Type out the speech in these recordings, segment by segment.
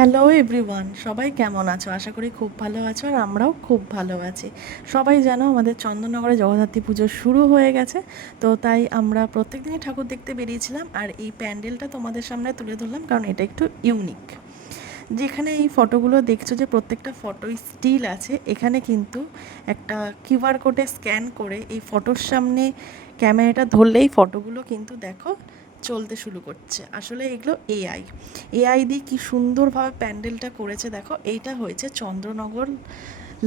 Hello everyone, সবাই কেমন আছো? আশা করি খুব ভালো আছো আর আমরাও খুব ভালো আছি। সবাই জানো আমাদের চন্দননগরে জগদ্ধাত্রী পুজো শুরু হয়ে গেছে। তো তাই আমরা প্রত্যেকদিনই ঠাকুর দেখতে বেরিয়েছিলাম আর এই প্যান্ডেলটা তোমাদের সামনে তুলে ধরলাম কারণ এটা একটু ইউনিক। যেখানে এই ফটোগুলো দেখছো যে প্রত্যেকটা ফটোই স্টিল আছে, এখানে কিন্তু একটা কিউআর কোডে স্ক্যান করে এই ফটোর সামনে ক্যামেরাটা ধরলেই ফটোগুলো কিন্তু দেখো চলতে শুরু করছে। আসলে এগুলো এআই দিয়ে কী সুন্দরভাবে প্যান্ডেলটা করেছে দেখো। এইটা হয়েছে চন্দ্রনগর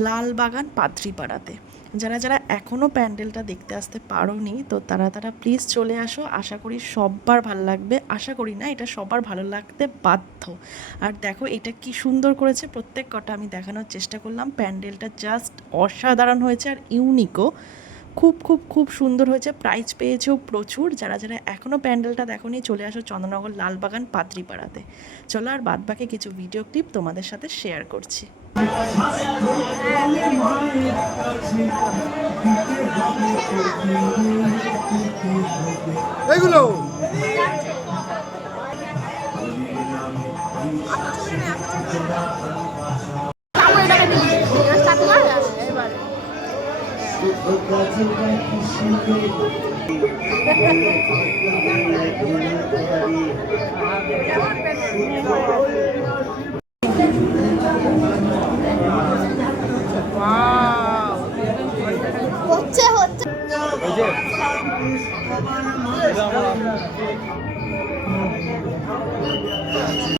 লালবাগান পাদ্রিপাড়াতে। যারা যারা এখনও প্যান্ডেলটা দেখতে আসতে পারোনি তো তারা প্লিজ চলে আসো। আশা করি সবার ভালো লাগবে, আশা করি না, এটা সবার ভালো লাগতে বাধ্য। আর দেখো এটা কি সুন্দর করেছে, প্রত্যেক কটা আমি দেখানোর চেষ্টা করলাম। প্যান্ডেলটা জাস্ট অসাধারণ হয়েছে আর ইউনিকও। খুব খুব খুব সুন্দর হয়েছে, প্রাইজ পেয়েছেও প্রচুর। যারা যারা এখনও প্যান্ডেলটা দেখোনি চলে আসো চন্দ্রনগর লালবাগান পাদ্রিপাড়াতে। চলো আর বাদবাকি কিছু ভিডিও ক্লিপ তোমাদের সাথে শেয়ার করছি। এগুলো হচ্ছে হচ্ছে ওই যে